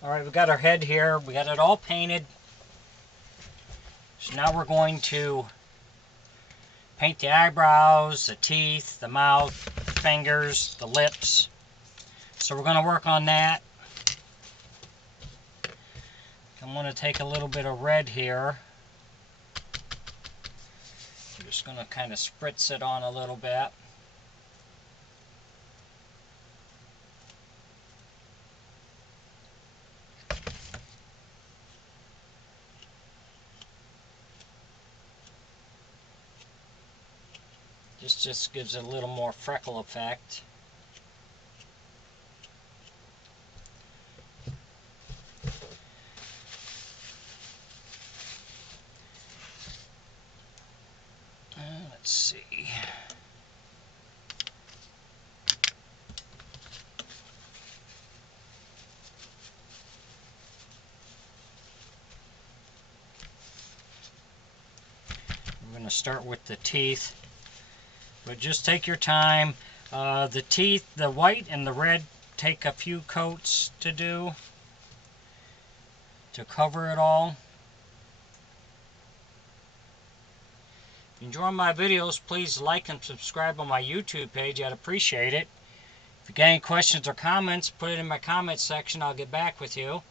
Alright, we got our head here. We got it all painted. So now we're going to paint the eyebrows, the teeth, the mouth, the fingers, the lips. So we're going to work on that. I'm going to take a little bit of red here. I'm just going to kind of spritz it on a little bit. This just gives it a little more freckle effect. Let's see. I'm going to start with the teeth, but just take your time. The teeth, the white and the red, take a few coats to do to cover it all. If you enjoy my videos, please like and subscribe on my YouTube page. I'd appreciate it. If you got any questions or comments, put it in my comments section. I'll get back with you.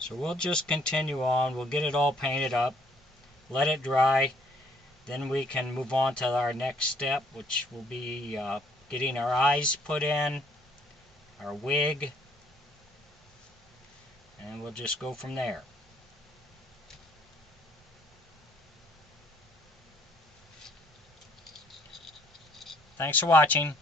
So we'll just continue on. We'll get it all painted up, let it dry, then we can move on to our next step, which will be getting our eyes put in, our wig, and we'll just go from there. Thanks for watching.